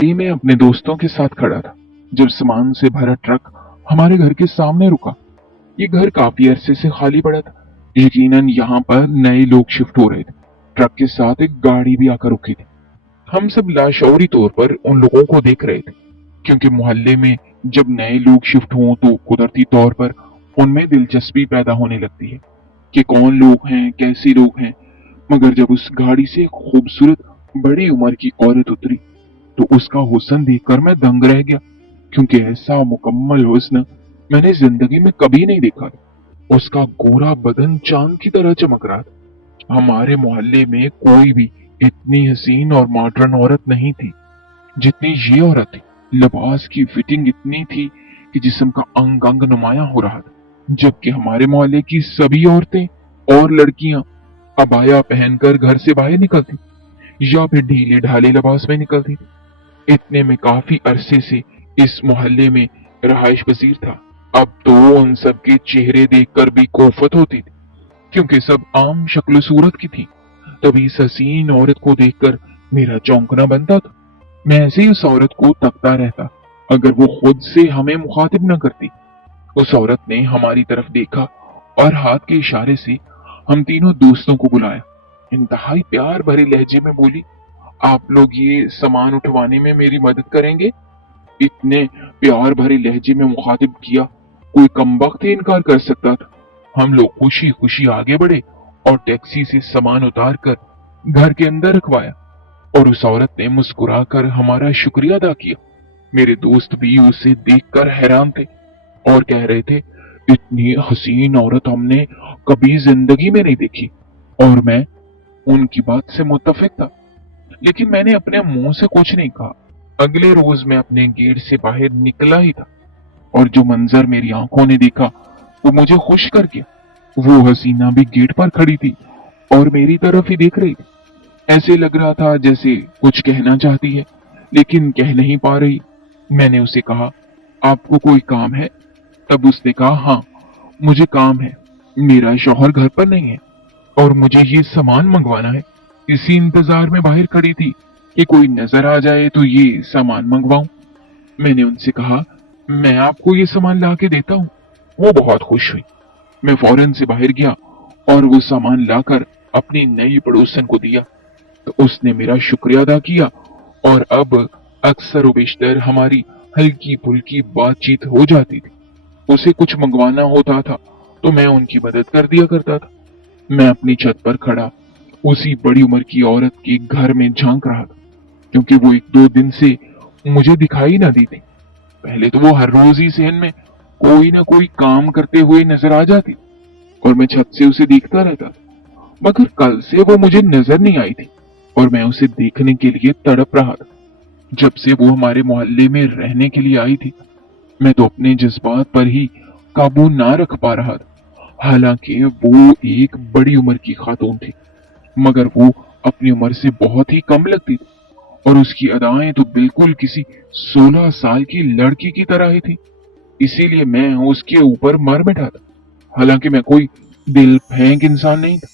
मैं अपने दोस्तों के साथ खड़ा था जब सामान से भरा ट्रक हमारे घर के सामने रुका। ये घर काफी अरसे से खाली पड़ा था। यकीनन यहाँ पर नए लोग शिफ्ट हो रहे थे। ट्रक के साथ एक गाड़ी भी आकर रुकी थी। हम सब लाशौरी तौर पर उन लोगों को देख रहे थे, क्योंकि मोहल्ले में जब नए लोग शिफ्ट हों तो कुदरती तौर पर उनमें दिलचस्पी पैदा होने लगती है कि कौन लोग हैं, कैसे लोग हैं। मगर जब उस गाड़ी से एक खूबसूरत बड़ी उम्र की औरत उतरी तो उसका हुस्न देखकर मैं दंग रह गया, क्योंकि ऐसा मुकम्मल हुस्न मैंने जिंदगी में कभी नहीं देखा था। उसका गोरा बदन चांद की तरह चमक रहा था। हमारे मोहल्ले में कोई भी इतनी हसीन और मॉडर्न औरत नहीं थी जितनी ये औरत थी। लिबास की फिटिंग इतनी थी कि जिस्म का अंग अंग नुमाया हो रहा था, जबकि हमारे मोहल्ले की सभी औरतें और लड़कियां अबाया पहनकर घर से बाहर निकलती या फिर ढीले ढाले लिबास में निकलती थी। इतने में काफी अरसे से इस मोहल्ले में रहाइश पजीर था। अब तो उन सब के चेहरे देखकर भी कोफत होती थी, क्योंकि सब आम शक्ल सूरत की थी। तभी इस हसीन औरत को देखकर मेरा चौंकना बनता था। मैं ऐसे ही उस औरत को तकता रहता अगर वो खुद से हमें मुखातिब न करती। उस औरत ने हमारी तरफ देखा और हाथ के इशारे से हम तीनों दोस्तों को बुलाया। इंतहाई प्यार भरे लहजे में बोली, आप लोग ये सामान उठवाने में मेरी मदद करेंगे? इतने प्यार भरे लहजे में मुखातिब किया, कोई कमबख्त ही इनकार कर सकता था। हम लोग खुशी खुशी आगे बढ़े और टैक्सी से सामान उतार कर घर के अंदर रखवाया, और उस औरत ने मुस्कुराकर हमारा शुक्रिया अदा किया। मेरे दोस्त भी उसे देखकर हैरान थे और कह रहे थे, इतनी हसीन औरत हमने कभी जिंदगी में नहीं देखी। और मैं उनकी बात से मुत्तफिक था, लेकिन मैंने अपने मुंह से कुछ नहीं कहा। अगले रोज मैं अपने गेट से बाहर निकला ही था, और जो मंजर मेरी आंखों ने देखा वो मुझे खुश कर गया। वो हसीना भी गेट पर खड़ी थी और मेरी तरफ ही देख रही थी। ऐसे लग रहा था जैसे कुछ कहना चाहती है लेकिन कह नहीं पा रही। मैंने उसे कहा, आपको कोई काम है? तब उसने कहा, हाँ, मुझे काम है। मेरा शौहर घर पर नहीं है और मुझे ये सामान मंगवाना है। इसी इंतजार में बाहर खड़ी थी कि कोई नजर आ जाए तो ये सामान मंगवाऊं। मैंने उनसे कहा, मैं आपको ये सामान ला के देता हूँ। वो बहुत खुश हुई। मैं फौरन से बाहर गया और वो सामान लाकर अपनी नई पड़ोसन को दिया तो उसने मेरा शुक्रिया अदा किया, और अब अक्सर व बेशतर हमारी हल्की फुल्की बातचीत हो जाती थी। उसे कुछ मंगवाना होता था तो मैं उनकी मदद कर दिया करता था। मैं अपनी छत पर खड़ा उसी बड़ी उम्र की औरत के घर में झांक रहा था, क्योंकि वो एक दो दिन से मुझे दिखाई ना दी थी। पहले तो वो हर रोज ही सहन में कोई ना कोई काम करते हुए नजर आ जाती और मैं छत से उसे देखता रहता था, मगर कल से वो मुझे नजर नहीं आई थी और मैं उसे देखने के लिए तड़प रहा था। जब से वो हमारे मोहल्ले में रहने के लिए आई थी, मैं तो अपने जज्बात पर ही काबू ना रख पा रहा था। हालांकि वो एक बड़ी उम्र की खातून थी, मगर वो अपनी उम्र से बहुत ही कम लगती थी और उसकी अदाएं तो बिल्कुल किसी 16 साल की लड़की की तरह ही थी। इसीलिए मैं उसके ऊपर मर बैठा था। हालांकि मैं कोई दिल फेंक इंसान नहीं था,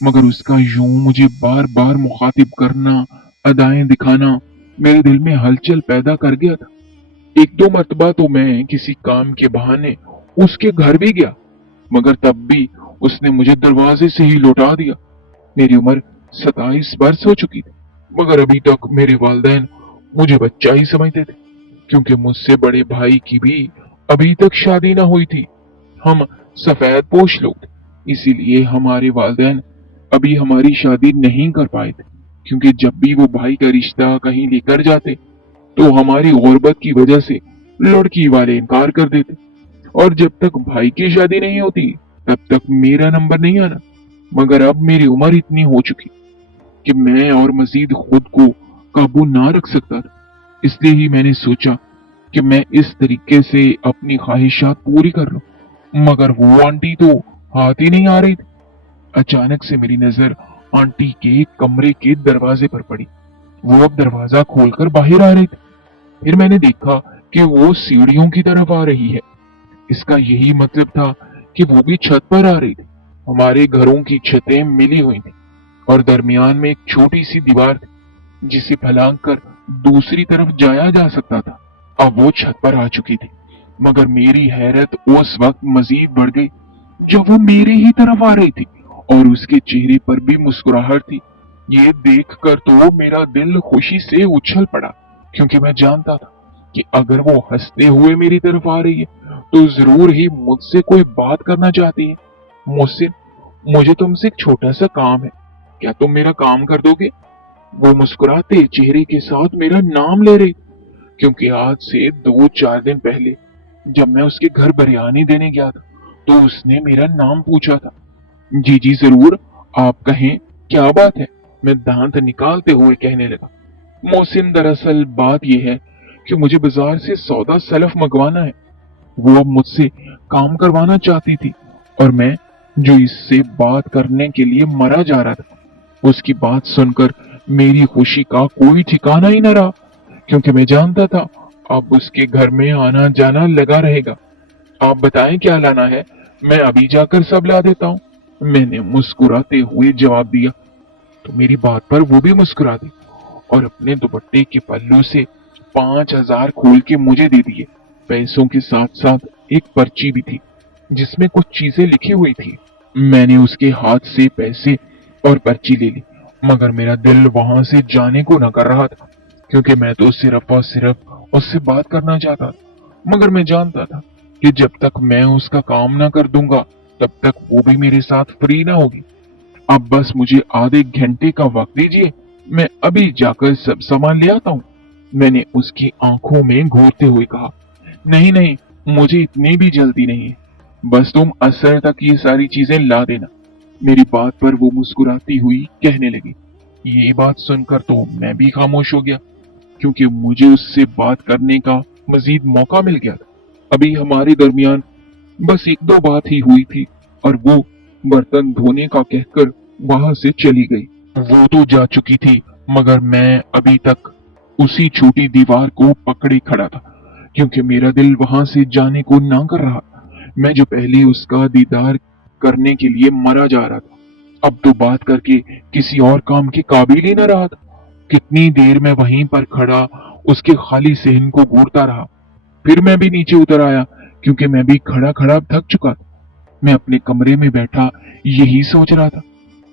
मगर उसका यूं मुझे बार बार मुखातिब करना, अदाएं दिखाना मेरे दिल में हलचल पैदा कर गया था। एक दो मर्तबा तो मैं किसी काम के बहाने उसके घर भी गया, मगर तब भी उसने मुझे दरवाजे से ही लौटा दिया। मेरी उम्र 27 वर्ष हो चुकी थी, मगर अभी तक मेरे वालिदैन मुझे बच्चा ही समझते थे, क्योंकि मुझसे बड़े भाई की भी अभी तक शादी ना हुई थी। हम सफेद पोश लोग थे, इसीलिए हमारे वालिदैन अभी हमारी शादी नहीं कर पाए थे, क्योंकि जब भी वो भाई का रिश्ता कहीं लेकर जाते तो हमारी गुर्बत की वजह से लड़की वाले इनकार कर देते, और जब तक भाई की शादी नहीं होती तब तक मेरा नंबर नहीं आना। मगर अब मेरी उम्र इतनी हो चुकी कि मैं और मजीद खुद को काबू ना रख सकता था। इसलिए ही मैंने सोचा कि मैं इस तरीके से अपनी ख्वाहिशात पूरी कर लूं। मगर वो आंटी तो हाथ ही नहीं आ रही थी। अचानक से मेरी नजर आंटी के कमरे के दरवाजे पर पड़ी। वो अब दरवाजा खोलकर बाहर आ रही थी। फिर मैंने देखा कि वो सीढ़ियों की तरफ आ रही है। इसका यही मतलब था कि वो भी छत पर आ रही थी। हमारे घरों की छतें मिली हुई थी और दरमियान में एक छोटी सी दीवार थी जिसे फलांग कर दूसरी तरफ जाया जा सकता था। अब वो छत पर आ चुकी थी, मगर मेरी हैरत उस वक्त मजीद बढ़ गई जब वो मेरे ही तरफ आ रही थी और उसके चेहरे पर भी मुस्कुराहट थी। ये देखकर तो मेरा दिल खुशी से उछल पड़ा, क्योंकि मैं जानता था कि अगर वो हंसते हुए मेरी तरफ आ रही है तो जरूर ही मुझसे कोई बात करना चाहती है। मुझसे मुझे तुमसे एक छोटा सा काम है, क्या तुम मेरा काम कर दोगे? वो मुस्कुराते चेहरे के साथ मेरा नाम ले रही, क्योंकि आज से 2-4 दिन पहले जब मैं उसके घर बिरयानी देने गया था तो उसने मेरा नाम पूछा था। जी जी जरूर, आप कहें, क्या बात है? मैं दांत निकालते हुए कहने लगा। मोहसिन, दरअसल बात यह है कि मुझे बाजार से सौदा सलफ मंगवाना है। वो अब मुझसे काम करवाना चाहती थी और मैं जो इससे बात करने के लिए मरा जा रहा था। उसकी बात सुनकर मेरी खुशी का कोई ठिकाना ही न रहा, क्योंकि मैं जानता था अब उसके घर में आना जाना लगा रहेगा। आप बताएं क्या लाना है, मैं अभी जाकर सब ला देता हूँ, मैंने मुस्कुराते हुए जवाब दिया। तो मेरी बात पर वो भी मुस्कुरा दी और अपने दुपट्टे के पल्लू से 5,000 खोल के मुझे दे दिए। पैसों के साथ साथ एक पर्ची भी थी जिसमें कुछ चीजें लिखी हुई थी। मैंने उसके हाथ से पैसे और पर्ची ले ली, मगर मेरा दिल वहां से जाने को न कर रहा था, क्योंकि मैं तो सिर्फ और सिर्फ उससे बात करना चाहता था। मगर मैं जानता था कि जब तक मैं उसका काम ना कर दूंगा तब तक वो भी मेरे साथ फ्री ना होगी। अब बस मुझे आधे घंटे का वक्त दीजिए, मैं अभी जाकर सब सामान ले आता हूँ, मैंने उसकी आंखों में घूरते हुए कहा। नहीं नहीं, मुझे इतनी भी जल्दी नहीं है, बस तुम असर तक ये सारी चीजें ला देना। मेरी बात पर वो मुस्कुराती हुई कहने लगी। ये बात सुनकर तो मैं भी खामोश हो गया, क्योंकि मुझे उससे बात करने का मजीद मौका मिल गया था। अभी हमारे दरमियान बस 1-2 बात ही हुई थी और वो बर्तन धोने का कहकर वहां से चली गई। वो तो जा चुकी थी, मगर मैं अभी तक उसी छोटी दीवार को पकड़े खड़ा था, क्योंकि मेरा दिल वहां से जाने को ना कर रहा। मैं जो पहले उसका दीदार करने के लिए मरा जा रहा था, अब तो बात करके किसी और काम के काबिल ही न रहा था। कितनी देर मैं वहीं पर खड़ा उसके खाली सहन को घूरता रहा। फिर मैं भी नीचे उतर आया, क्योंकि मैं भी खड़ा खड़ा थक चुका था। मैं अपने कमरे में बैठा यही सोच रहा था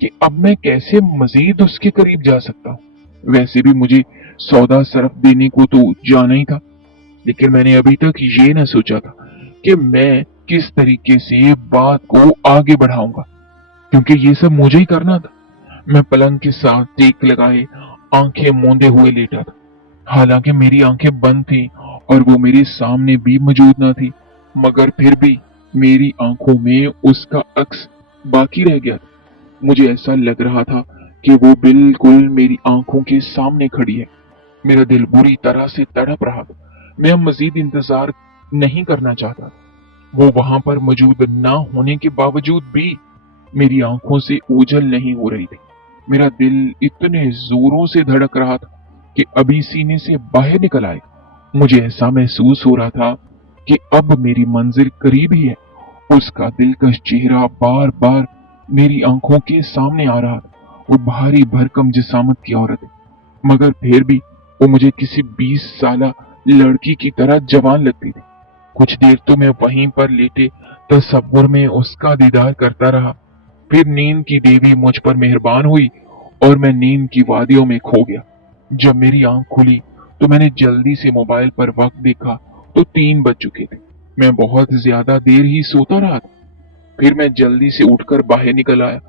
कि अब मैं कैसे मजीद उसके करीब जा सकता हूँ। वैसे भी मुझे सौदा सरफ देने को तो जाना ही था, लेकिन मैंने अभी तक ये ना सोचा था कि मैं किस तरीके से बात को आगे बढ़ाऊंगा, क्योंकि ये सब मुझे ही करना था। मैं पलंग के साथ टेक लगाए आंखें मूंदे हुए लेटा था। हालांकि मेरी आंखें बंद थी और वो मेरे सामने भी मौजूद न थी, मगर फिर भी मेरी आंखों में उसका अक्स बाकी रह गया था। मुझे ऐसा लग रहा था कि वो बिल्कुल मेरी आंखों के सामने खड़ी है। मेरा दिल बुरी तरह से तड़प रहा था। मैं अब मजीद इंतजार नहीं करना चाहता। वो वहां पर मौजूद ना होने के बावजूद भी मेरी आंखों से ओझल नहीं हो रही थी। मेरा दिल इतने जोरों से धड़क रहा था कि अभी सीने से बाहर निकल आए। मुझे ऐसा महसूस हो रहा था कि अब मेरी मंजिल करीब ही है। उसका दिलकश चेहरा बार बार मेरी आंखों के सामने आ रहा था। वो भारी भरकम जिसामत की औरत है, मगर फिर भी वो मुझे किसी 20 साला लड़की की तरह जवान लगती थी। कुछ देर तो मैं वहीं पर लेटे तसव्वुर में उसका दीदार करता रहा। फिर नींद की देवी मुझ पर मेहरबान हुई और मैं नींद की वादियों में खो गया। जब मेरी आंख खुली तो मैंने जल्दी से मोबाइल पर वक्त देखा तो 3 बज चुके थे। मैं बहुत ज्यादा देर ही सोता रहा था। फिर मैं जल्दी से उठकर बाहर निकल आया,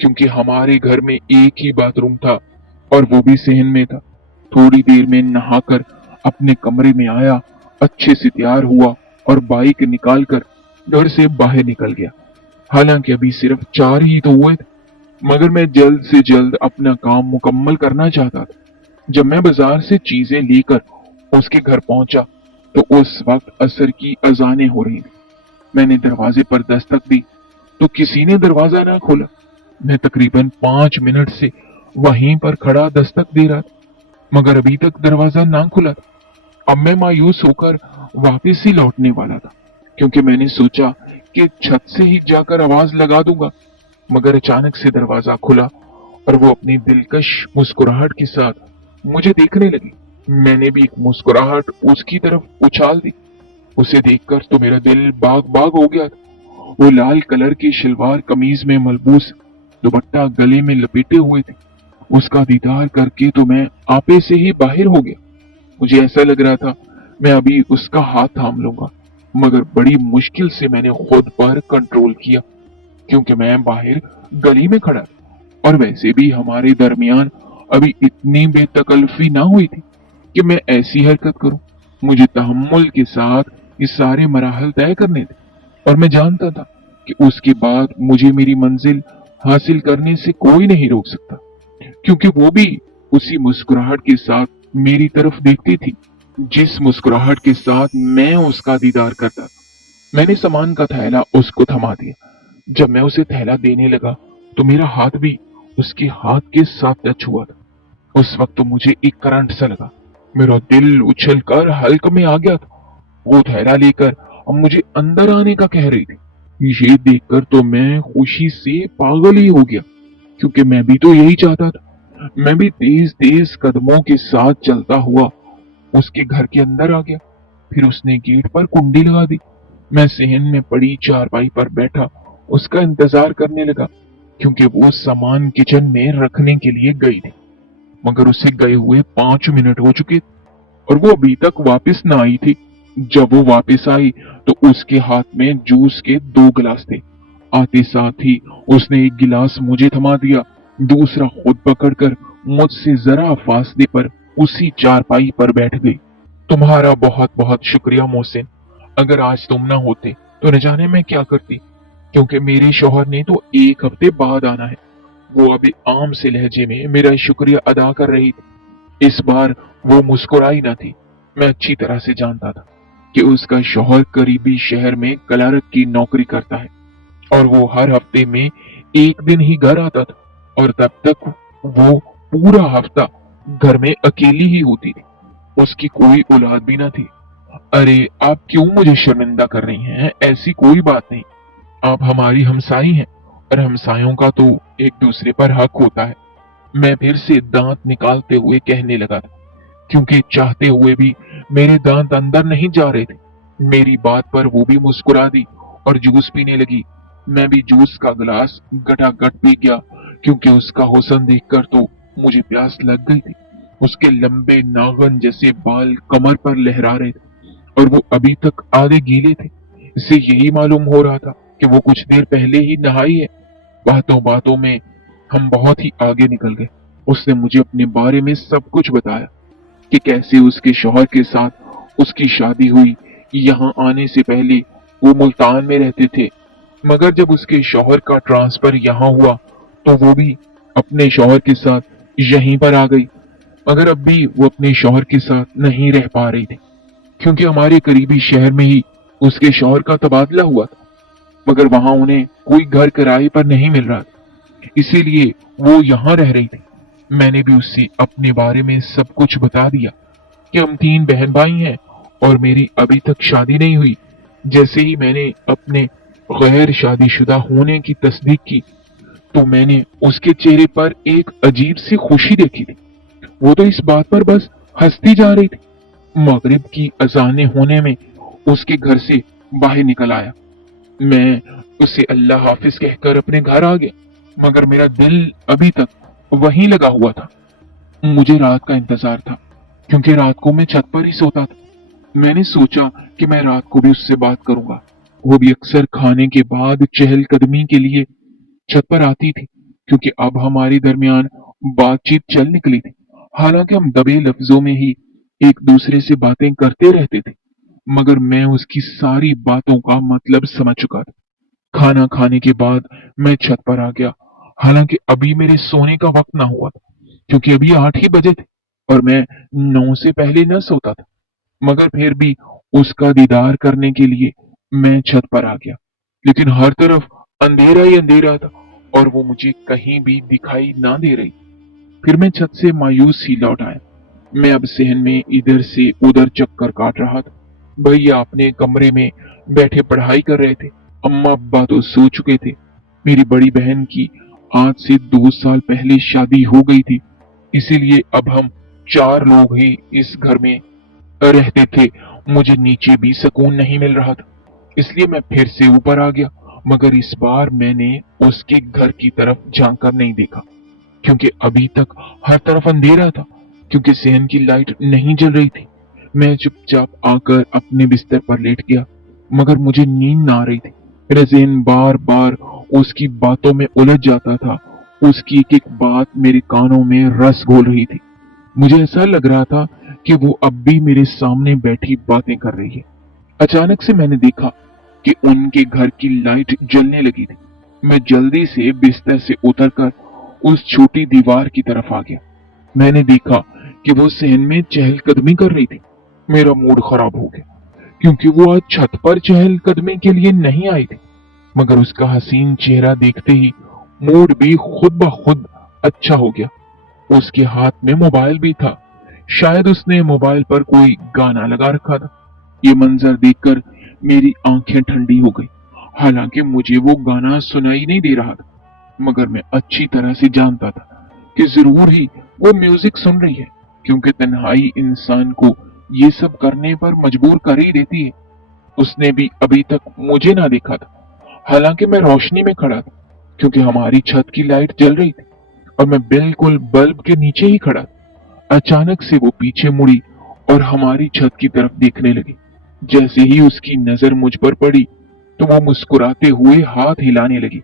क्योंकि हमारे घर में एक ही बाथरूम था और वो भी सहन में था। थोड़ी देर में नहाकर अपने कमरे में आया, अच्छे से तैयार हुआ और बाइक निकालकर घर से बाहर निकल गया। हालांकि अभी सिर्फ 4 ही तो हुए थे, मगर मैं जल्द से जल्द अपना काम मुकम्मल करना चाहता था। जब मैं बाजार से चीजें लेकर उसके घर पहुंचा तो उस वक्त असर की अजानें हो रही थी। मैंने दरवाजे पर दस्तक दी तो किसी ने दरवाजा ना खोला। मैं तकरीबन 5 मिनट से वहीं पर खड़ा दस्तक दे रहा था, मगर अभी तक दरवाजा ना खुला था। अब मैं मायूस होकर वापस ही लौटने वाला था, क्योंकि मैंने सोचा कि छत से ही जाकर आवाज लगा दूंगा। मगर अचानक से दरवाजा खुला और वो अपनी दिलकश मुस्कुराहट के साथ मुझे देखने लगी। मैंने भी एक मुस्कुराहट उसकी तरफ उछाल दी। उसे देखकर तो मेरा दिल बाग बाग हो गया था। वो लाल कलर की शलवार कमीज में मलबूस, दुपट्टा गले में लपेटे हुए थे। उसका दीदार करके तो मैं आपे से ही बाहर हो गया। मुझे ऐसा लग रहा था मैं अभी उसका हाथ थाम लूंगा, मगर बड़ी मुश्किल से मैंने खुद पर कंट्रोल किया, क्योंकि मैं बाहर गली में खड़ा था और वैसे भी हमारे दरमियान अभी इतनी बेतकल्फी ना हुई थी कि मैं ऐसी हरकत करूं। मुझे तहम्मुल के साथ ये सारे मराहल तय करने थे और मैं जानता था कि उसके बाद मुझे मेरी मंजिल हासिल करने से कोई नहीं रोक सकता, क्योंकि वो भी उसी मुस्कुराहट के साथ मेरी तरफ देखती थी, जिस मुस्कुराहट के साथ मैं उसका दीदार करता था। मैंने सामान का थैला उसको थमा दिया। जब मैं उसे थैला देने लगा तो मेरा हाथ भी उसके हाथ के साथ टच हुआ था। उस वक्त तो मुझे एक करंट सा लगा। मेरा दिल उछल कर हल्क में आ गया था। वो थैला लेकर अब मुझे अंदर आने का कह रही थी। ये देखकर तो मैं खुशी से पागल ही हो गया, क्योंकि मैं भी तो यही चाहता था। मैं भी तेज तेज कदमों के साथ चलता हुआ उसके घर के अंदर आ गया। फिर उसने गेट पर कुंडी लगा दी। मैं सहन में पड़ी चारपाई पर बैठा उसका इंतजार करने लगा, क्योंकि वो सामान किचन में रखने के लिए गई थी। मगर उसे गए हुए 5 मिनट हो चुके और वो अभी तक वापस ना आई थी। जब वो वापस आई तो उसके हाथ में जूस के 2 गिलास थे। आते साथ ही उसने एक गिलास मुझे थमा दिया, दूसरा खुद पकड़कर मुझसे जरा फासले पर उसी चारपाई पर बैठ गई। तुम्हारा बहुत बहुत शुक्रिया मोहसिन। अगर आज तुम ना होते तो न जाने मैं क्या करती, क्योंकि मेरे शौहर ने तो 1 हफ्ते बाद आना है। वो अभी आम से लहजे में मेरा शुक्रिया अदा कर रही थी। इस बार वो मुस्कुराई ना थी। मैं अच्छी तरह से जानता था कि उसका शौहर करीबी शहर में क्लर्क की नौकरी करता है और वो हर हफ्ते में एक दिन ही घर आता था, और तब तक वो पूरा हफ्ता घर में अकेली ही होती थी। उसकी कोई औलाद भी ना थी। अरे आप क्यों मुझे शर्मिंदा कर रही हैं? ऐसी कोई बात नहीं। आप हमारी हमसाई हैं और हमसायों का तो एक दूसरे पर हक होता है। मैं फिर से दांत निकालते हुए कहने लगा था, क्योंकि चाहते हुए भी मेरे दांत अंदर नहीं जा रहे थे। मेरी बात पर वो भी मुस्कुरा दी और जूस पीने लगी। मैं भी जूस का गिलास गटागट पी गया, क्योंकि उसका हुस्न देखकर तो मुझे प्यास लग गई थी। उसके लंबे नागन जैसे बाल कमर पर लहरा रहे थे और वो अभी तक आधे गीले थे। इससे यही मालूम हो रहा था कि वो कुछ देर पहले ही नहाई है। बातों बातों में हम बहुत ही आगे निकल गए। उसने मुझे अपने बारे में सब कुछ बताया कि कैसे उसके शौहर के साथ उसकी शादी हुई। यहाँ आने से पहले वो मुल्तान में रहते थे, मगर जब उसके शौहर का ट्रांसफर यहाँ हुआ तो वो भी अपने शौहर के साथ यहीं पर आ गई। मगर अब भी वो अपने शौहर के साथ नहीं रह पा रही थी, क्योंकि हमारे करीबी शहर में ही उसके शौहर का तबादला हुआ था, मगर वहां उन्हें कोई घर किराए पर नहीं मिल रहा था, इसीलिए वो यहाँ रह रही थी। मैंने भी उससे अपने बारे में सब कुछ बता दिया कि हम 3 बहन भाई हैं और मेरी अभी तक शादी नहीं हुई। जैसे ही मैंने अपने गैर शादीशुदा होने की तस्दीक की तो मैंने उसके चेहरे पर एक अजीब सी खुशी देखी थी। वो तो इस बात पर बस हंसती जा रही थी। मगरिब की अजानें होने में उसके घर से बाहर निकल आया। मैं उसे अल्लाह हाफिज कहकर अपने घर आ गया, मगर मेरा दिल अभी तक वहीं लगा हुआ था। मुझे रात का इंतजार था, क्योंकि रात को मैं छत पर ही सोता था। मैंने सोचा कि मैं रात को भी उससे बात करूंगा। वो भी अक्सर खाने के बाद चहलकदमी के लिए छत पर आती थी, क्योंकि अब हमारे दरमियान बातचीत चल निकली थी। हालांकि हम दबे लफ्जों में ही एक दूसरे से बातें करते रहते थे, मगर मैं उसकी सारी बातों का मतलब समझ चुका था। खाना खाने के बाद मैं छत पर आ गया। हालांकि अभी मेरे सोने का वक्त ना हुआ था, क्योंकि अभी 8 ही बजे थे और मैं 9 से पहले न सोता था। मगर फिर भी उसका दीदार करने के लिए मैं छत पर आ गया, लेकिन हर तरफ अंधेरा ही अंधेरा था और वो मुझे कहीं भी दिखाई ना दे रही। फिर मैं छत से मायूस ही लौट आया। मैं अब सहन में इधर से उधर चक्कर काट रहा था। भैया अपने कमरे में बैठे पढ़ाई कर रहे थे। अम्मा अब्बा तो सो चुके थे। मेरी बड़ी बहन की आज से 2 साल पहले शादी हो गई थी, इसीलिए अब हम 4 लोग ही इस घर में रहते थे। मुझे नीचे भी सुकून नहीं मिल रहा था, इसलिए मैं फिर से ऊपर आ गया। मगर इस बार मैंने उसके घर की तरफ झांक कर नहीं देखा, क्योंकि अभी तक हर तरफ अंधेरा था, क्योंकि सहन की लाइट नहीं जल रही थी। मैं चुपचाप आकर अपने बिस्तर पर लेट गया, मगर मुझे नींद ना आ रही थी। मेरा जहन बार बार उसकी बातों में उलझ जाता था। उसकी एक एक बात मेरे कानों में रस घोल रही थी। मुझे ऐसा लग रहा था कि वो अब भी मेरे सामने बैठी बातें कर रही है। अचानक से मैंने देखा कि उनके घर की लाइट जलने लगी थी। मैं जल्दी से बिस्तर से उतरकर उस छोटी दीवार की तरफ आ गया। मैंने देखा कि वो सहन में चहलकदमी कर रही थी। मेरा मूड खराब हो गया, क्योंकि वो आज छत पर चहलकदमी के लिए नहीं आई थी। मगर उसका हसीन चेहरा देखते ही मूड भी खुद ब खुद अच्छा हो गया। उसके हाथ में मोबाइल भी था। शायद उसने मोबाइल पर कोई गाना लगा रखा था। ये मंजर देखकर मेरी आंखें ठंडी हो गई। हालांकि मुझे वो गाना सुनाई नहीं दे रहा था, मगर मैं अच्छी तरह से जानता था कि जरूर ही वो म्यूजिक सुन रही है, क्योंकि तन्हाई इंसान को ये सब करने पर मजबूर कर ही देती है। उसने भी अभी तक मुझे ना देखा था। हालांकि मैं रोशनी में खड़ा था, क्योंकि हमारी छत की लाइट जल रही थी और मैं बिल्कुल बल्ब के नीचे ही खड़ा था। अचानक से वो पीछे मुड़ी और हमारी छत की तरफ देखने लगी। जैसे ही उसकी नजर मुझ पर पड़ी तो वो मुस्कुराते हुए हाथ हिलाने लगी।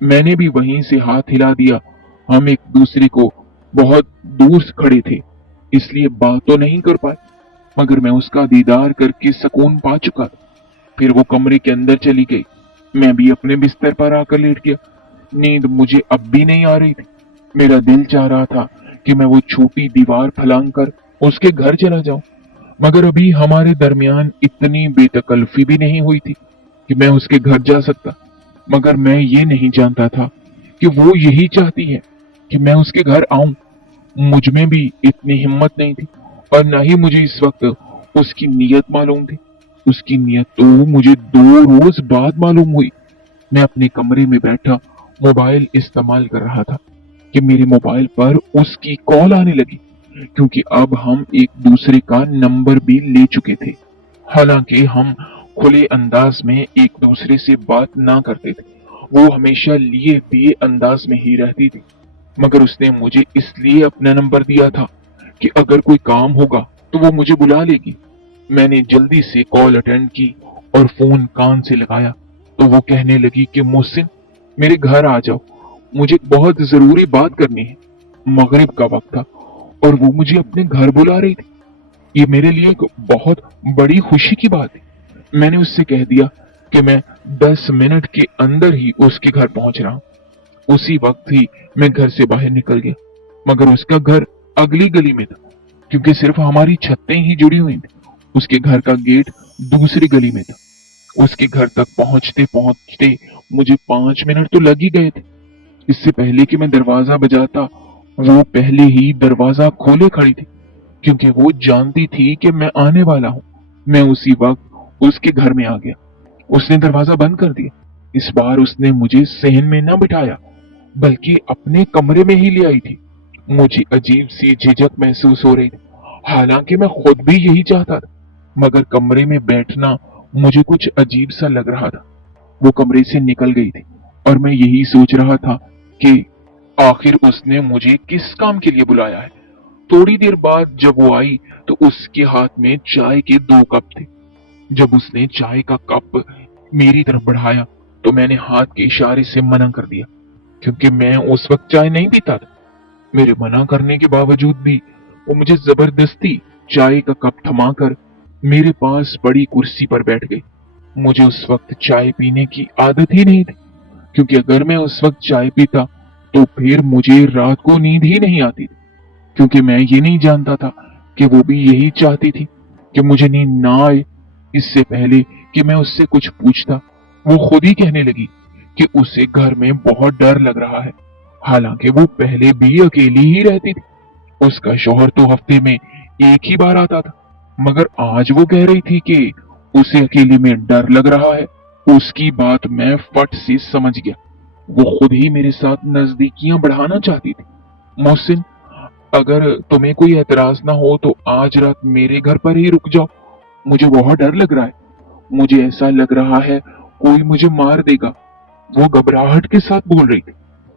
मैंने भी वहीं से हाथ हिला दिया। हम एक दूसरे को बहुत दूर से खड़े थे, इसलिए बात तो नहीं कर पाए, मगर मैं उसका दीदार करके सुकून पा चुका था। फिर वो कमरे के अंदर चली गई। मैं भी अपने बिस्तर पर आकर लेट गया। नींद मुझे अब भी नहीं आ रही थी। मेरा दिल चाह रहा था कि मैं वो छोटी दीवार फलांग कर उसके घर चला जाऊं, मगर अभी हमारे दरमियान इतनी बेतकल्फी भी नहीं हुई थी कि मैं उसके घर जा सकता। मगर मैं ये नहीं जानता था कि वो यही चाहती है कि मैं उसके घर आऊं। मुझ में भी इतनी हिम्मत नहीं थी, और न ही मुझे इस वक्त उसकी नीयत मालूम थी। उसकी नीयत तो मुझे 2 रोज बाद मालूम हुई। मैं अपने कमरे में बैठा मोबाइल इस्तेमाल कर रहा था कि मेरे मोबाइल पर उसकी कॉल आने लगी, क्योंकि अब हम एक दूसरे का नंबर भी ले चुके थे। हालांकि हम खुले अंदाज में एक दूसरे से बात ना करते थे, वो हमेशा लिए दिए अंदाज में ही रहती थी। मगर उसने मुझे इसलिए अपना नंबर दिया था कि अगर कोई काम होगा तो वो मुझे बुला लेगी। मैंने जल्दी से कॉल अटेंड की और फोन कान से लगाया तो वो कहने लगी कि मोहसिन, मेरे घर आ जाओ, मुझे बहुत जरूरी बात करनी है। मगरिब का वक्त था और वो मुझे अपने घर बुला रही थी। ये मेरे लिए एक बहुत बड़ी खुशी की बात है। मैंने उससे कह दिया कि मैं 10 मिनट के अंदर ही उसके घर पहुंच रहा हूं। उसी वक्त ही मैं घर से बाहर निकल गया, मगर उसका घर अगली गली में था, क्योंकि सिर्फ हमारी छतें ही जुड़ी हुई थी। उसके घर का गेट दूसरी गली में था। उसके घर तक पहुंचते पहुंचते मुझे 5 मिनट तो लग ही गए थे। इससे पहले कि मैं दरवाजा बजाता, वो पहले ही दरवाजा खोले खड़ी थी, क्योंकि वो जानती थी कि मैं आने वाला हूं। मैं उसी वक्त उसके घर में आ गया। उसने दरवाजा बंद कर दिया। इस बार उसने मुझे सहन में न बिठाया, बल्कि अपने कमरे में ही ले आई थी। मुझे अजीब सी झिझक महसूस हो रही थी, हालांकि मैं खुद भी यही चाहता था, मगर कमरे में बैठना मुझे कुछ अजीब सा लग रहा था। वो कमरे से निकल गई थी और मैं यही सोच रहा था कि आखिर उसने मुझे किस काम के लिए बुलाया है। थोड़ी देर बाद जब वो आई तो उसके हाथ में चाय के 2 कप थे। जब उसने चाय का कप मेरी तरफ बढ़ाया तो मैंने हाथ के इशारे से मना कर दिया, क्योंकि मैं उस वक्त चाय नहीं पीता था। मेरे मना करने के बावजूद भी वो मुझे जबरदस्ती चाय का कप थमाकर मेरे पास पड़ी कुर्सी पर बैठ गई। मुझे उस वक्त चाय पीने की आदत ही नहीं थी, क्योंकि अगर मैं उस वक्त चाय पीता तो फिर मुझे रात को नींद ही नहीं आती थी, क्योंकि मैं ये नहीं जानता था कि वो भी यही चाहती थी कि मुझे नींद ना आए। इससे पहले कि मैं उससे कुछ पूछता, वो खुद ही कहने लगी कि उसे घर में बहुत डर लग रहा है। हालांकि वो पहले भी अकेली ही रहती थी। उसका शौहर तो हफ्ते में एक ही बार आता था, मगर आज वो कह रही थी कि उसे अकेले में डर लग रहा है। उसकी बात मैं फट से समझ गया। वो खुद ही मेरे साथ नजदीकियां बढ़ाना चाहती थी। मोहसिन, अगर तुम्हें कोई एतराज ना हो तो आज रात मेरे घर पर ही रुक जाओ। मुझे बहुत डर लग रहा है। मुझे ऐसा लग रहा है कोई मुझे मार देगा। वो घबराहट के साथ बोल रही थी।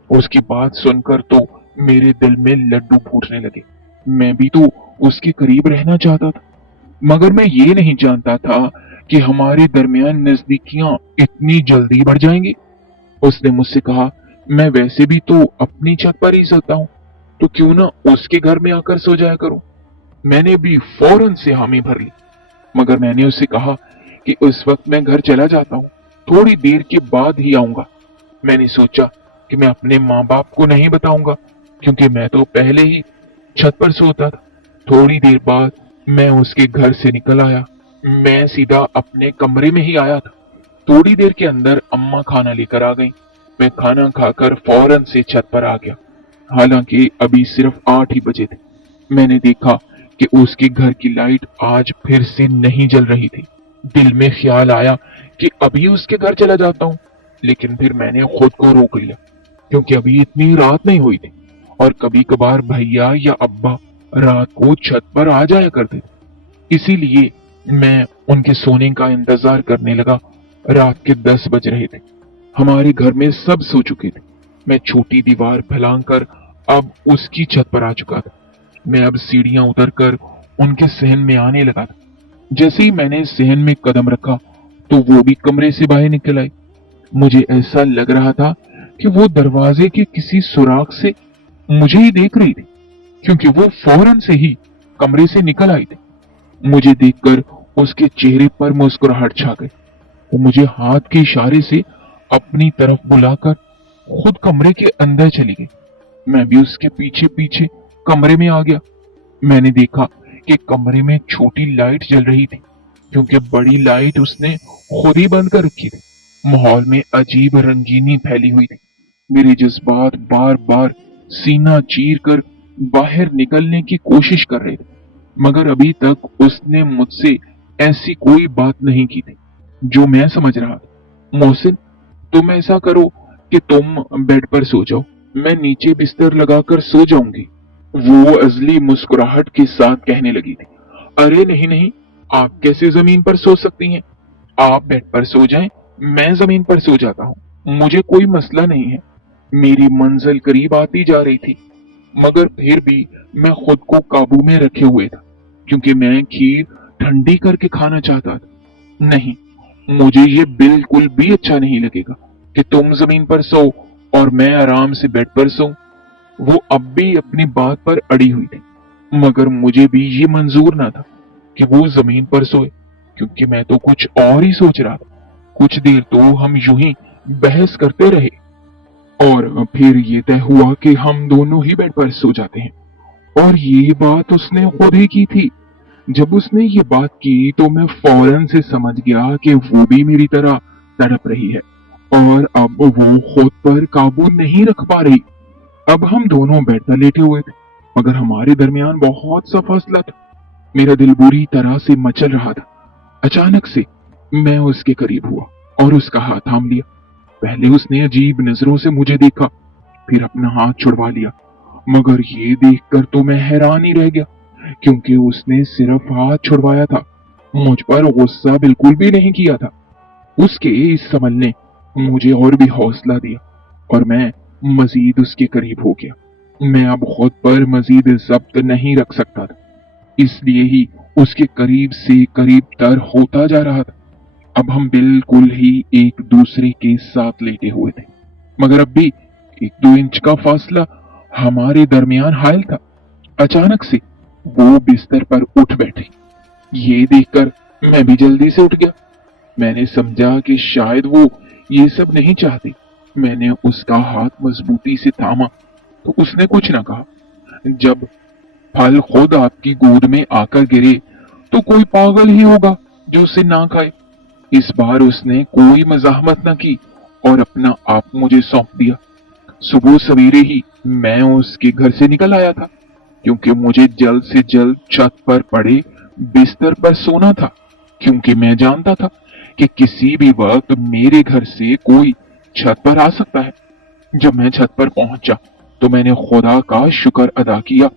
उसकी बात सुनकर तो मेरे दिल में लड्डू फूटने लगे। मैं भी तो उसके करीब रहना चाहता था, मगर मैं ये नहीं जानता था कि हमारे दरमियान नजदीकियां इतनी जल्दी बढ़ जाएंगी। उसने मुझसे कहा, मैं वैसे भी तो अपनी छत पर ही सोता हूँ, तो क्यों ना उसके घर में आकर सो जाया करूं। मैंने भी फौरन से हामी भर ली, मगर मैंने उससे कहा कि उस वक्त मैं घर चला जाता हूँ, थोड़ी देर के बाद ही आऊंगा। मैंने सोचा कि मैं अपने माँ बाप को नहीं बताऊंगा, क्योंकि मैं तो पहले ही छत पर सोता था। थोड़ी देर बाद मैं उसके घर से निकल आया। मैं सीधा अपने कमरे में ही आया था। थोड़ी देर के अंदर अम्मा खाना लेकर आ गई। मैं खाना खाकर फौरन से छत पर आ गया। हालांकि अभी सिर्फ 8 ही बजे थे। मैंने देखा कि उसके घर की लाइट आज फिर से नहीं जल रही थी। दिल में ख्याल आया कि अभी उसके घर चला जाता हूँ, लेकिन फिर मैंने खुद को रोक लिया, क्योंकि अभी इतनी रात नहीं हुई थी और कभी कभार भैया या अब्बा रात को छत पर आ जाया करते थे। इसीलिए मैं उनके सोने का इंतजार करने लगा। रात के 10 बज रहे थे। हमारे घर में सब सो चुके थे। मैं छोटी दीवार फैलाकर अब उसकी छत पर आ चुका था। मैं अब सीढ़ियां उतरकर उनके सहन में आने लगा था। जैसे ही मैंने सहन में कदम रखा तो वो भी कमरे से बाहर निकल आई। मुझे ऐसा लग रहा था कि वो दरवाजे के किसी सुराख से मुझे ही देख रही थी, क्योंकि वो फौरन से ही कमरे से निकल आई थी। मुझे देखकर उसके चेहरे पर मुस्कुराहट छा गई। वो मुझे हाथ के इशारे से अपनी तरफ बुलाकर खुद कमरे के अंदर चली गई। मैं भी उसके पीछे पीछे कमरे में आ गया। मैंने देखा कि कमरे में छोटी लाइट जल रही थी, क्योंकि बड़ी लाइट उसने खुद ही बंद कर रखी थी। माहौल में अजीब रंगीनी फैली हुई थी। मेरे जज्बात बार बार सीना चीर कर बाहर निकलने की कोशिश कर रहे थे, मगर अभी तक उसने मुझसे ऐसी कोई बात नहीं की थी जो मैं समझ रहा था। मोहसिन, तुम ऐसा करो कि तुम बेड पर सो जाओ, मैं नीचे बिस्तर लगाकर सो जाऊंगी। वो अजली मुस्कुराहट के साथ कहने लगी थी। अरे नहीं नहीं, आप कैसे जमीन पर सो सकती हैं? आप बेड पर सो जाएं, मैं जमीन पर सो जाता हूँ। मुझे कोई मसला नहीं है। मेरी मंजिल करीब आती जा रही थी, मगर फिर भी मैं खुद को काबू में रखे हुए था, क्योंकि मैं खीर ठंडी करके खाना चाहता था। नहीं, मुझे ये बिल्कुल भी अच्छा नहीं लगेगा कि तुम जमीन पर सो और मैं आराम से बेड पर सो। वो अब भी अपनी बात पर अड़ी हुई थी, मगर मुझे भी ये मंजूर ना था कि वो जमीन पर सोए, क्योंकि मैं तो कुछ और ही सोच रहा था। कुछ देर तो हम यूं ही बहस करते रहे और फिर ये तय हुआ कि हम दोनों ही बेड पर सो जाते हैं। और ये बात उसने खुद ही की थी। जब उसने ये बात की तो मैं फौरन से समझ गया कि वो भी मेरी तरह तड़प रही है और अब वो खुद पर काबू नहीं रख पा रही। अब हम दोनों बेड पर लेटे हुए थे, मगर हमारे दरमियान बहुत सा फासला था। मेरा दिल बुरी तरह से मचल रहा था। अचानक से मैं उसके करीब हुआ और उसका हाथ थाम लिया। पहले उसने अजीब नजरों से मुझे देखा, फिर अपना हाथ छुड़वा लिया, मगर ये देखकर तो मैं हैरान ही रह गया, क्योंकि उसने सिर्फ हाथ छुड़वाया था, मुझ पर गुस्सा बिल्कुल भी नहीं किया था। उसके इस अमल ने मुझे और भी हौसला दिया और मैं मजीद उसके करीब हो गया। मैं अब खुद पर मजीद जब्त नहीं रख सकता था, इसलिए ही उसके करीब से करीब तर होता जा रहा था। अब हम बिल्कुल ही एक दूसरे के साथ लेटे हुए थे, मगर अब भी 1-2 इंच का फासला हमारे दरमियान हायल था। अचानक से वो बिस्तर पर उठ बैठी। ये देखकर मैं भी जल्दी से उठ गया। मैंने समझा कि शायद वो ये सब नहीं चाहती। मैंने उसका हाथ मजबूती से थामा तो उसने कुछ न कहा। जब फल खुद आपकी गोद में आकर गिरे तो कोई पागल ही होगा जो उसे ना खाए। इस बार उसने कोई मजाहमत न की और अपना आप मुझे सौंप दिया। सुबह सवेरे ही मैं उसके घर से निकल आया था, क्योंकि मुझे जल्द से जल्द छत पर पड़े बिस्तर पर सोना था, क्योंकि मैं जानता था कि किसी भी वक्त मेरे घर से कोई छत पर आ सकता है। जब मैं छत पर पहुंचा तो मैंने खुदा का शुक्र अदा किया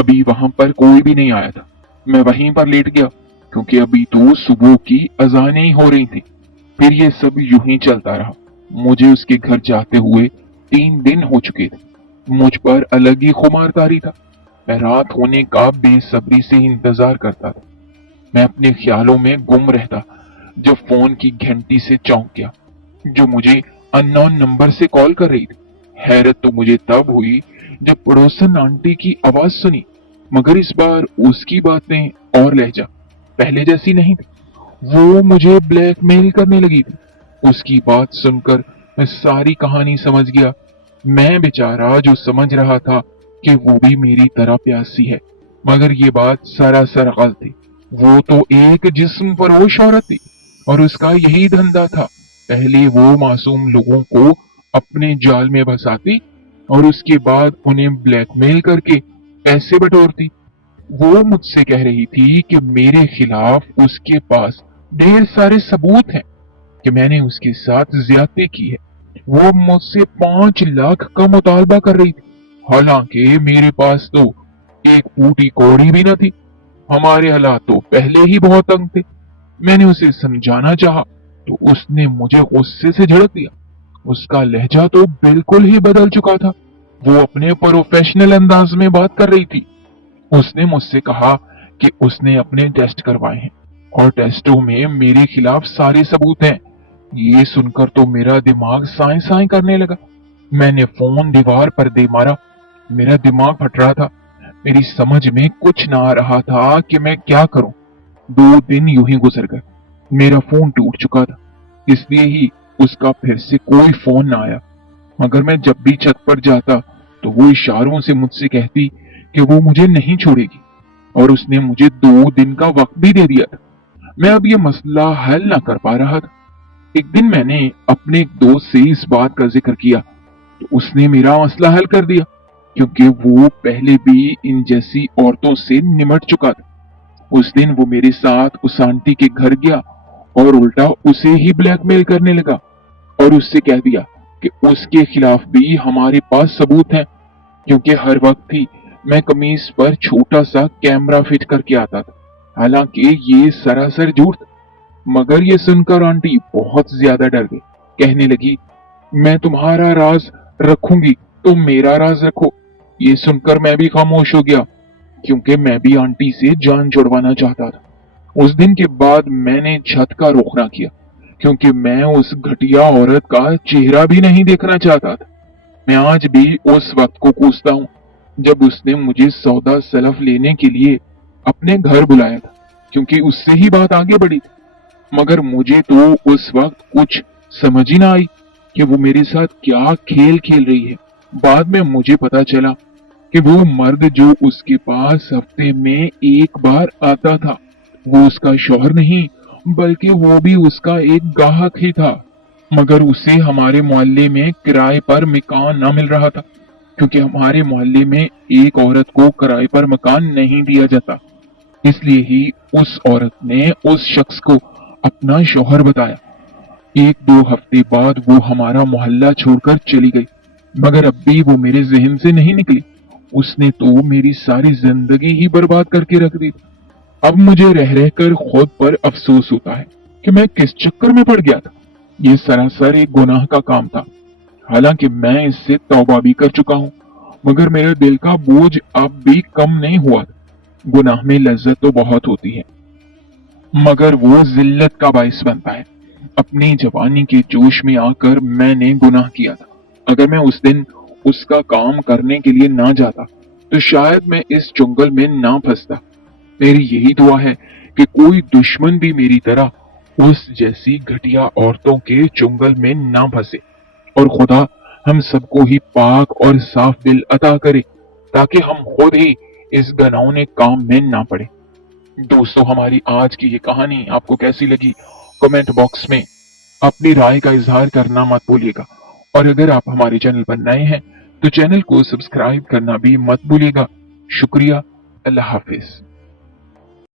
अभी वहां पर कोई भी नहीं आया था। मैं वहीं पर लेट गया क्योंकि अभी तो सुबह की अजानें ही हो रही थी। फिर ये सब यूं ही चलता रहा। मुझे उसके घर जाते हुए 3 दिन हो चुके थे। मुझ पर अलग ही खुमारदारी था। मैं रात होने का बेसब्री से इंतजार करता था। मैं अपने ख्यालों में गुम रहता जब फोन की घंटी से चौंक गया, जो मुझे अननोन नंबर से कॉल कर रही थी। हैरत तो मुझे तब हुई जब पड़ोसन आंटी की आवाज सुनी, मगर इस बार उसकी बातें और लहजा पहले जैसी नहीं थी। वो मुझे ब्लैकमेल करने लगी थी। उसकी बात सुनकर मैं सारी कहानी समझ गया। मैं बेचारा जो समझ रहा था कि वो भी मेरी तरह प्यासी है, मगर ये बात सरासर गलत थी। वो तो एक जिस्म फरोश औरत थी और उसका यही धंधा था। पहले वो मासूम लोगों को अपने जाल में फंसाती और उसके बाद उन्हें ब्लैकमेल करके पैसे बटोरती। वो मुझसे कह रही थी कि मेरे खिलाफ उसके पास ढेर सारे सबूत हैं कि मैंने उसके साथ ज्यादती की है। वो मुझसे 5 लाख का मुतालबा कर रही थी, हालांकि मेरे पास तो एक फूटी कौड़ी भी न थी। हमारे हालात तो पहले ही बहुत तंग थे। मैंने उसे समझाना चाहा तो उसने मुझे गुस्से से झड़क दिया। उसका लहजा तो बिल्कुल ही बदल चुका था। वो अपने प्रोफेशनल अंदाज में बात कर रही थी। उसने मुझसे कहा कि उसने अपने टेस्ट करवाए हैं और टेस्टों में मेरे खिलाफ सारे सबूत हैं। ये सुनकर तो मेरा दिमाग साए साए करने लगा। मैंने फोन दीवार पर दे मारा। मेरा दिमाग फट रहा था। मेरी समझ में कुछ ना आ रहा था कि मैं क्या करूं। 2 दिन यूं ही गुजर गए। मेरा फोन टूट चुका था, इसलिए ही उसका फिर से कोई फोन ना आया। मगर मैं जब भी छत पर जाता तो वो इशारों से मुझसे कहती कि वो मुझे नहीं छोड़ेगी और उसने मुझे 2 दिन का वक्त भी दे दिया था। मैं अब ये मसला हल ना कर पा रहा था। एक दिन मैंने अपने एक दोस्त से इस बात का जिक्र किया तो उसने मेरा मसला हल कर दिया, क्योंकि वो पहले भी इन जैसी औरतों से निमट चुका था। उस दिन वो मेरे साथ उस आंटी के घर गया और उल्टा उसे ही ब्लैकमेल करने लगा और उससे कह दिया कि उसके खिलाफ भी हमारे पास सबूत हैं, क्योंकि हर वक्त ही मैं कमीज पर छोटा सा कैमरा फिट करके आता था। हालांकि ये सरासर झूठ था। मगर ये सुनकर आंटी बहुत ज्यादा डर गई। कहने लगी, मैं तुम्हारा राज रखूंगी, तुम मेरा राज रखो। ये सुनकर मैं भी खामोश हो गया, क्योंकि मैं भी आंटी से जान छुड़वाना चाहता था। उस दिन के बाद मैंने छत का रुख ना किया, क्योंकि मैं उस घटिया औरत का चेहरा भी नहीं देखना चाहता था। मैं आज भी उस वक्त को कोसता हूँ जब उसने मुझे सौदा सलफ लेने के लिए अपने घर बुलाया था, क्योंकि उससे ही बात आगे बढ़ी थी। मगर मुझे तो उस वक्त कुछ समझ ही ना आई कि वो मेरे साथ क्या खेल खेल रही है। बाद में मुझे पता चला कि वो मर्द जो उसके पास हफ्ते में एक बार आता था, वो उसका शौहर नहीं बल्कि वो भी उसका एक गाहक ही था। मगर उसे हमारे मोहल्ले में किराए पर मकान न मिल रहा था, क्योंकि हमारे मोहल्ले में एक औरत को किराए पर मकान नहीं दिया जाता। इसलिए ही उस औरत ने उस शख्स को अपना शौहर बताया। 1-2 हफ्ते बाद वो हमारा मोहल्ला छोड़कर चली गई, मगर अब भी वो मेरे जहन से नहीं निकली। उसने तो मेरी सारी जिंदगी ही बर्बाद करके रख दी। अब मुझे रह रहकर खुद पर अफसोस होता है कि मैं किस चक्कर में पड़ गया था। ये सरासर एक गुनाह का काम था। हालांकि मैं इससे तौबा भी कर चुका हूँ, मगर मेरे दिल का बोझ अब भी कम नहीं हुआ। गुनाह में लज्जत तो बहुत होती है, मगर वो जिल्लत का बायस बनता है। अपनी जवानी के जोश में आकर मैंने गुनाह किया था। अगर मैं उस दिन उसका काम करने के लिए ना जाता तो शायद मैं इस जंगल में ना फंसता। मेरी यही दुआ है कि कोई दुश्मन भी मेरी तरह उस जैसी घटिया औरतों के चुंगल में ना फंसे, और खुदा हम सबको ही पाक और साफ दिल अता करे, ताकि हम खुद ही इस घिनौने काम में ना पड़े। दोस्तों, हमारी आज की ये कहानी आपको कैसी लगी, कमेंट बॉक्स में अपनी राय का इजहार करना मत भूलिएगा। और अगर आप हमारे चैनल पर नए हैं तो चैनल को सब्सक्राइब करना भी मत भूलिएगा। शुक्रिया। अल्लाह हाफिज।